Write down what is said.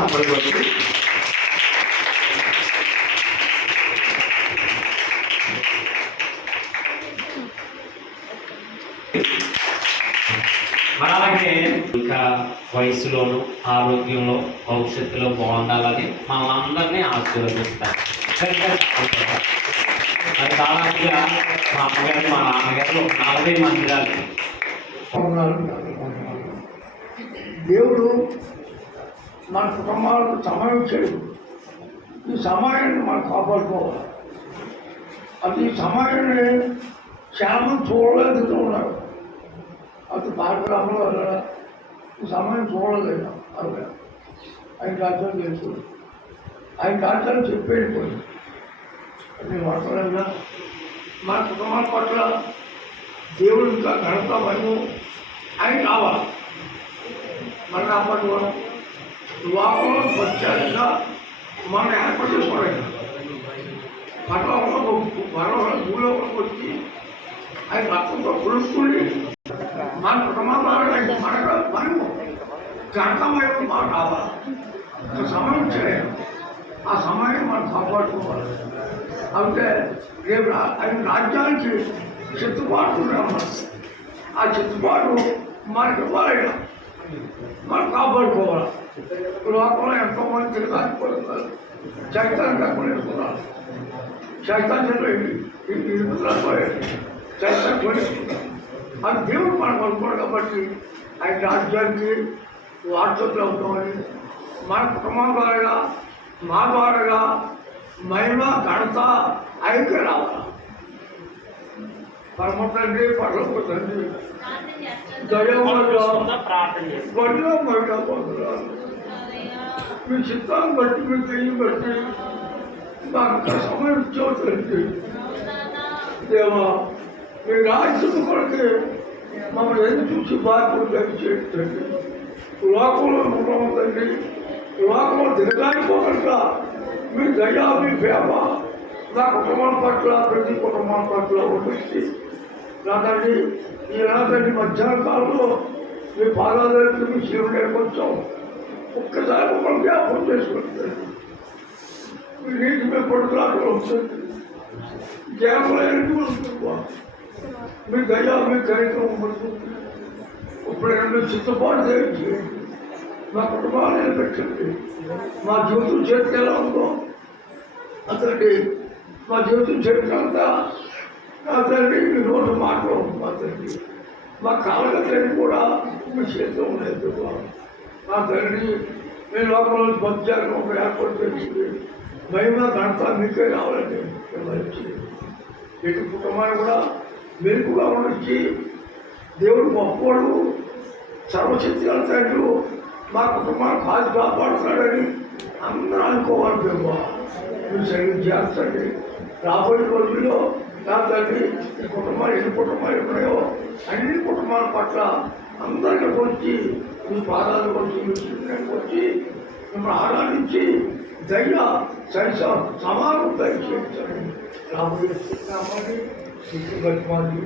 సంపడుకోవచ్చు. మరి అలాగే ఇంకా వయసులోను ఆరోగ్యంలో భవిష్యత్తులో బాగుండాలని మనందరినీ ఆశీర్వదిస్తాం. మరి దాదాపుగా మా అమ్మగారు మా నాన్నగారు 40 మందిరాలు. దేవుడు మన కుటుంబాలకు సమయం ఇచ్చాడు. ఈ సమయాన్ని మనం కాపాడుకోవాలి. అది ఈ సమయాన్ని క్షేమం చూడలేదు ఉన్నారు. అది కార్యక్రమంలో ఈ సమయం చూడలేదు. అలా ఆయన రాజ్యాలు తెలుసుకోండి. ఆయన రాజ్యాలు చెప్పేళ్ళిపోయి నేను మాట్లాడగా మన కుటుంబాల పట్ల దేవుడు ఇంకా ఘనత మరియు ఆయన కావాలి. మన కాపాడుకోవడం లోకంలో వచ్చాక మనం ఏర్పాటు చేసుకోవడం పట్టణంలో భూలోకి వచ్చి ఆయన రక్తంతో పులుసుకుని మన కుటుంబాలు మనము ఘనతమైన మనం కావాలి. ఒక సమయం చేయడం ఆ సమయాన్ని మనం కాపాడుకోవాలి. అయితే రేపు ఆయన రాజ్యానికి చెత్తుబాటు రమ్మని ఆ చెత్తుబాటు మనకి ఇవ్వాలైనా మనం కాపాడుకోవాలి. లోకంలో ఎంతోమంది తిరగాలిపోతున్నారు. చైతన్యం కాకుండా ఎడుతున్నారు. చైతన్యంలో ఇరుగుతున్నారు. చైతన్యం కొనేసుకుంటారు. అది దేవుడు మనకు అనుకోడు కాబట్టి ఆయన రాజ్యానికి వారసత్వం అవుతామని మన కుటుంబం ద్వారా మా ద్వారా మహిమ ఘనత ఐక్య రావాలి. పరమ తండ్రి పరమ తండ్రి దయలో మహిళ పొందుతారు. మీ చిత్తాన్ని బట్టి మీ దయ్యం బట్టి మాకు సమయం ఇచ్చేది దేవా. మీ రాజ్యం కొరకే మమ్మల్ని ఎందుకు చూసి బాధ్యత దయచేయండి. లోకంలో ఉండడం తండ్రి, లోకంలో దిగజారిపోకుండా మీ దయా మీ ప్రేమ నా కుటుంబం పట్ల ప్రతి కుటుంబం పట్ల ఉండి నా తండ్రి ఈ రాత్రి మధ్యాహ్న కాలంలో మీ పాదాలకి మీ శివుడే కొంచెం ఒక్కసారి మమ్మల్ని జ్ఞాపకం చేసుకుంటుంది. మీ నీటి మీద పడుకులాగా వస్తుంది. జ్ఞాపకం మీ దయా మీ కార్యక్రమం పడుతుంది. ఇప్పుడైనా మీరు సిద్ధపాటు చేయండి. మా కుటుంబాలు నిలబెట్టండి. మా జీవితం చేతికి ఎలా ఉందో అతన్ని మా జీవితం చేతికంతా నా తండ్రి మీ నోటు మాటలు మా తండ్రి మా కాళ్ళని కూడా మీ చేతిలో ఉండేది. నా తండ్రి మీ లోపల భక్త్యాన్ని ఒక ఏర్పాటు చేసింది. మహిమ ఘనత మీకే రావాలండి. ఇటు కుటుంబాన్ని కూడా మెరుగుగా ఉంచి దేవుడు గొప్పవాడు సర్వశక్తి తండ్రి మా కుటుంబాన్ని కాదు కాపాడుతాడని అందరూ అనుకోవాలి. మీరు సరిగ్గా చేస్తండి. రాబోయే రోజుల్లో నా తండ్రి ఈ కుటుంబాలు ఎన్ని కుటుంబాలు ఉన్నాయో అన్ని కుటుంబాల పట్ల అందరికీ వచ్చి మీ పాదాలు వచ్చి మీ చిన్నకి వచ్చి మిమ్మల్ని ఆరాధించి దయ సమానం దయచేయండి. రాబోయే నామాన్ని బతిమాలి